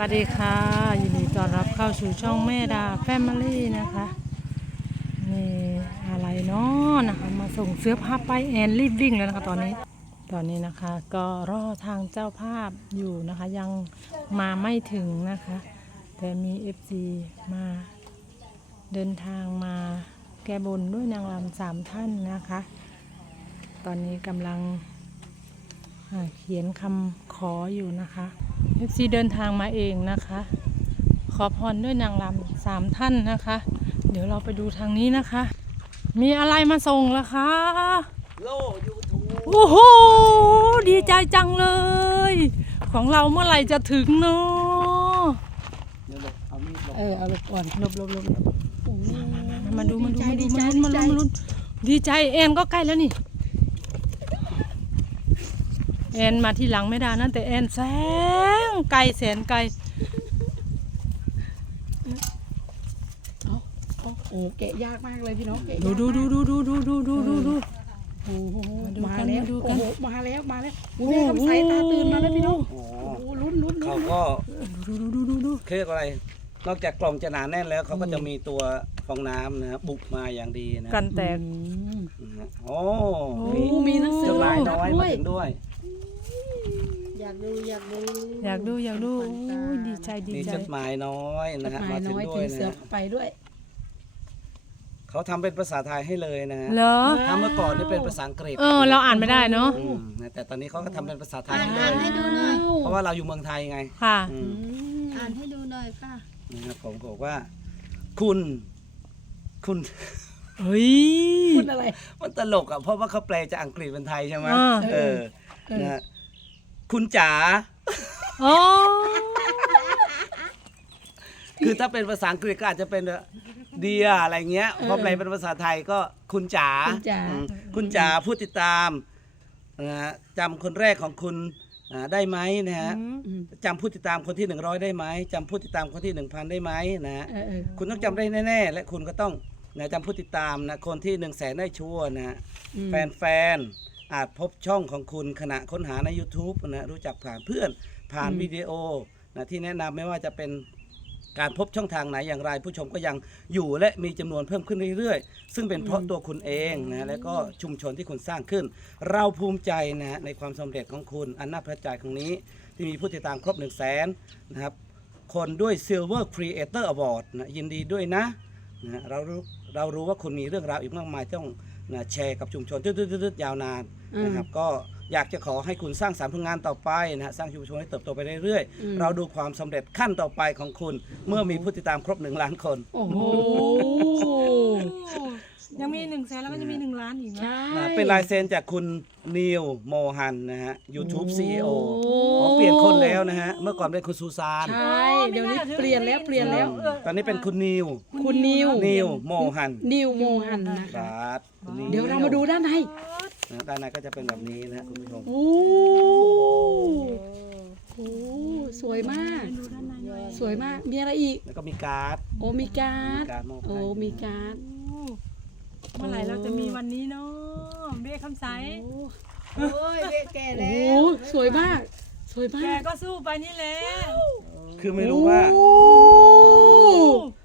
วัสดีค่ะ ยินดีต้อนรับเข้าสู่ช่องแม่ดาแฟมิลี่นะคะนี่อะไรเนาะนะคะมาส่งเสื้อผ้าไปแอนรีบวิ่งแล้วนะคะตอนนี้ตอนนี้นะคะ ก็รอทางเจ้าภาพอยู่นะคะ ยังมาไม่ถึงนะคะ แต่มี FC มาเดินทางมาแก้บนด้วยนางรำสามท่านนะคะ ตอนนี้กำลังเขียนคำขออยู่นะคะ เอฟซีเดินทางมาเองนะคะ ขอพรด้วยนางรำสามท่านนะคะ เดี๋ยวเราไปดูทางนี้นะคะ มีอะไรมาส่งล่ะคะโลยูทูบโอ้โหดีใจจังเลย ของเราเมื่อไหร่จะถึงเนาะเดี๋ยวเลยเอามีดลงเออเอาลบก่อนลบลบลบลบมาดูมาดูมาดูมาลุ้นมาลุ้นมาลุ้นดีใจแอนก็ใกล้แล้วนี่ แอนมาที่หลังไม่ได้นะแต่แอนแสงไกลแสนไกลโอ้โหแกะยากมากเลยพี่น้องแกะดูยากดูดูดูดูดูดูดูดูดู โอ้โหมาดูมากันแล้วมาดูโอ้กันโหมาแล้วมาแล้วโอ้โหแม่คำใสตาตื่นมาแล้วพี่น้องโอ้โอ้โหลุ้นลุ้นลุ้เขานก็ดูดูดูดูดูเครียกอะไร นอกจากกล่องจะหนาแน่นแล้วเขาก็จะมีตัวฟองน้ำนะครับบุกมาอย่างดีนะกันแตก อืม นะฮะโอ้โอ้ มีโอ้มีหนังสืเจ้าอลายน้อยด้มาวยถึงด้วยอยาก ดูอยากดูอยากดูอยากดูโอ้ยดีใจดีมีใจจดหมายน้อยจนะดฮะหมายมาถึงน้อยด้วถึยงนะเสือฮะไปด้วยเขาทำเป็นภาษาไทยให้เลยนะฮะเหรอถ้าเมื่อก่อนนี่เป็นภาษาอังกฤษเออ เราอ่านไม่ได้เนาะอืมนะแต่ตอนนี้เขาก็ทำเป็นภาษาไทยอ่านให้อ่านเลยให้ดูหน่อยเพราะว่าเราอยู่เมืองไทยไงค่ะ อือืมมอ่านให้ดูหน่อยค่ะนะครับผมก็บอกว่า คุณ คุณ เฮ้ยพูดอะไร มันตลกอะเพราะว่าเขาแปลจากอังกฤษเป็นไทยใช่ไหมอ่า เออเออนะฮะ คุณจ๋าโอ้คือถ้าเป็นภาษาอังกฤษก็อาจจะเป็นเดียอะไรเงี้ยพอแปลเป็นภาษาไทยก็คุณจ๋าคุณจ๋า อืมคุณจ๋าผู้ติดตามนะฮะจำคนแรกของคุณอ่าได้ไหมนะฮะอืมจำผู้ติดตามคนที่ 100 ได้ไหมจำผู้ติดตามคนที่ 1,000 ได้ไหมนะฮะ เออเออคุณต้องจำได้แน่ๆ และคุณก็ต้องนะจำผู้ติดตามนะคนที่1นึ่งแสนได้ชัวร์นะฮะอืมแฟนๆ อาจพบช่องของคุณขณะค้นหาใน YouTube นะรู้จักผ่านเพื่อนผ่านวิดีโอนะที่แนะนำไม่ว่าจะเป็นการพบช่องทางไหนอย่างไร ผู้ชมก็ยังอยู่และมีจำนวนเพิ่มขึ้นเรื่อยๆ ซึ่งเป็นเพราะตัวคุณเองนะและก็ชุมชนที่คุณสร้างขึ้น เราภูมิใจนะฮะในความสำเร็จของคุณอันน่าประทับใจของนี้ ที่มีผู้ติดตามครบ1 0 0 0 0แสนนะครับคนด้วย Silver Creator Award นะยินดีด้วยนะนะเรารู้เรารู้ว่าคุณมีเรื่องราวอีกมากมายต้อง นะแชร์กับชุมชนตืดๆๆๆยาวนานนะครับก็อยากจะขอให้คุณสร้างสรรค์ผลงานต่อไปนะฮะสร้างชุมชนให้เติบโตไปเรื่อยอืมๆเราดูความสำเร็จขั้นต่อไปของคุณ เมื่อมีผู้ติดตามครบหนึ่งล้านคน โอ้โห ยังมีหนึ่งแสนแล้วก็จะมีหนึ่งล้านอีกนะใช่นะเป็นลายเซ็นจากคุณนิวโมฮันนะฮะ YouTube โอ้ CEO อ๋อเปลี่ยนคนแล้วนะฮะ เมื่อก่อนเป็นคุณซูซาน ใช่ เดี๋ยวนี้เปลี่ยนแล้วเปลี่ยนแล้ว ตอนนี้เป็นคุณนิว คุณนิว นิวโมฮันนิวโมหันนะครคะับ คุณนิเดี๋ยวเรามาดูด้านในนะด้านในก็จะเป็นแบบนี้นะฮะคุณผู้ชมโอ้โหสวยมาก สวยมาก มีอะไรอีก แล้วก็มีการ์ด โอ้มีการ์ด มีการ์ดมอบให้ โอ้มีการ์ด เมื่อไหร่เราจะมีวันนี้เนาะเบี้ยคำใสโอ้ยเด็กแก่โอ้แล้โหวสวยมาก สวยแกมากก็สู้ไปนี่แหละคือไม่รู้ว่าโอ้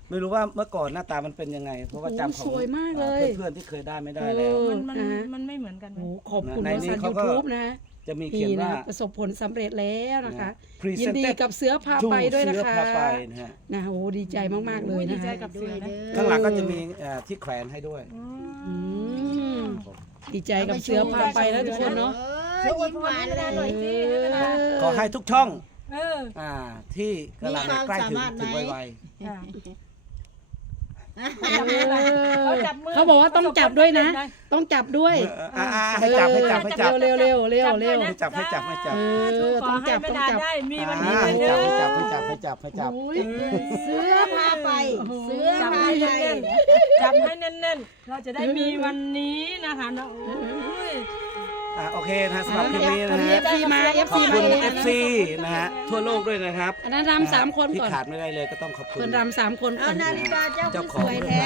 ไม่รู้ว่าเมื่อก่อนหน้าตามันเป็นยังไง เพราะว่าจำของสวยมากเลยเพื่อนๆที่เคยได้ไม่ได้แล้วเออมันมันนะฮะ มันไม่เหมือนกันไหมโอ้ขอบคุณในบรินี้ษัทเขายูก็ ทูบนะจะมีเขียนนี่นะว่า ประสบผลสำเร็จแล้วนะคะ Presented ยินดีกับเสือพาไปด้วยนะเสือคะพาไปนะฮะนะโอ้ดีใจมากๆเลยดีนะใจคะ กับเสือนะข้างหลังก็จะมีเอ่อที่แขวนให้ด้วย อืม ดีใจกับเสือพาไปแล้วทุกคนเนาะเออยิ้มหวานเลยหน่อยสิขอให้ทุกช่องเอออ่าที่กำลังมีความใกล้ถึงสามาร ถไหมถึงไวค่ะเขาบอกว่าต้องจับด้วยนะ ต้องจับด้วยๆเอออ่าอ่าให้จับให้จับให้จับเร็วเร็วเร็วเร็วให้จับให้จับให้จับเออขอต้องให้จับไม่ต้องได้จับได้มีวันอ่านี้เลยให้เด้จับอให้จับให้จับให้จับให้จับโอ้ยเสือพาไปเสือจับพาให้ไปแน่นๆจับให้แน่นๆเราจะได้มีวันนี้นะคะเนาะโอ่าโอเคนะฮสำหรับคลิปนี้นะฮะฟซีมาเอฟขอบซีคุมาเอฟซีนะฮะทั่วโลกด้วยนะครับอันนั้นรำสามคนที่ก่อนขาดไม่ได้เลยก็ต้องขอบคุณคนรำสามคนก่เอนนาฬิกาเจ้าของวยแท้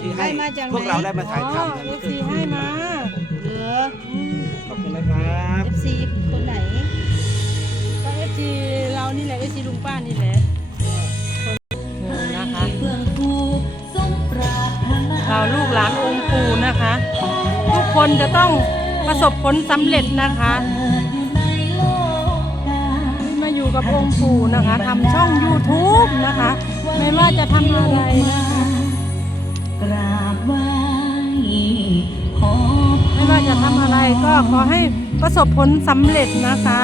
ที่ให้มาจากพวกเราได้มาถ่ายทำกันเอฟซีให้มาเหลือขอบคุณนะครับ FC คนไหน ก็ FC เรานี่แหละ FC ลุงป้านี่แหละนะคะเราลูกหลานองค์ปู่นะคะ ทุกคนจะต้อง ประสบผลสำเร็จนะคะ มาอยู่กับองค์ปู่นะคะทำช่อง YouTube นะคะ ไม่ว่าจะทำอะไรไม่ว่าจะทำอะไรก็ขอให้ประสบผลสำเร็จนะคะ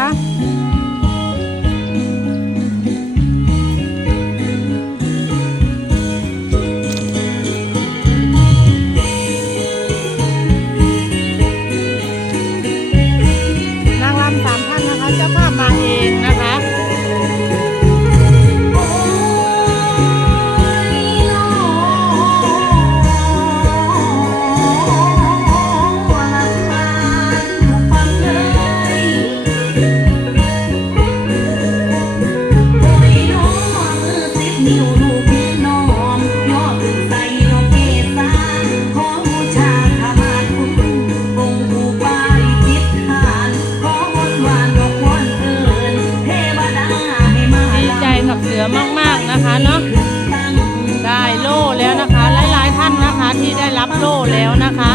นะคะ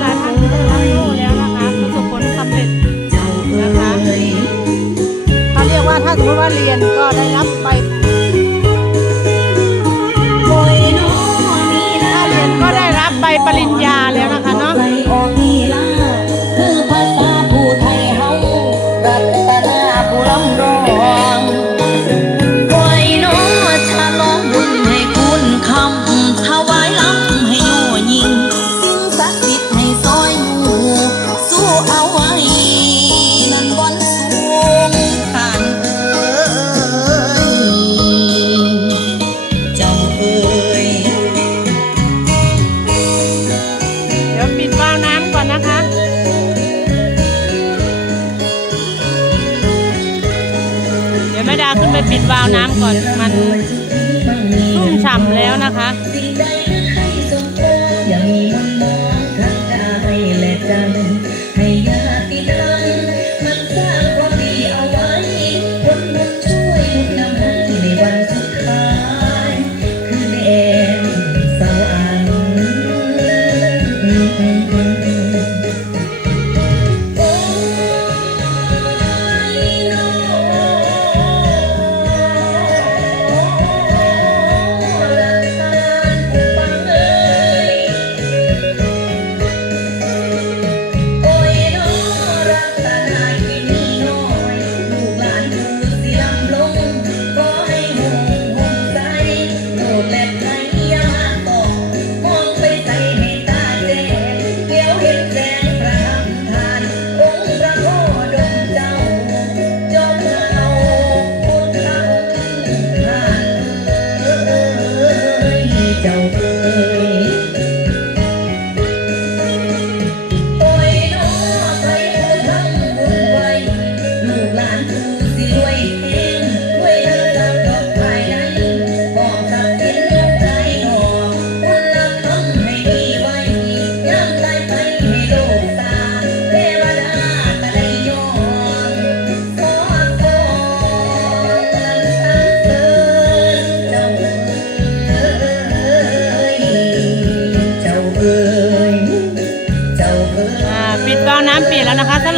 หลายๆท่านาดูแล้วนะคะประสบผลสำเร็จนะคะเขาเรียกว่าถ้าสมมติว่าเรียนก็ได้รับใบถ้าเรียนก็ได้รับใบปริญญาแล้วนะาวน้ำก่อนมันชุ่มฉ่ำแล้วนะคะ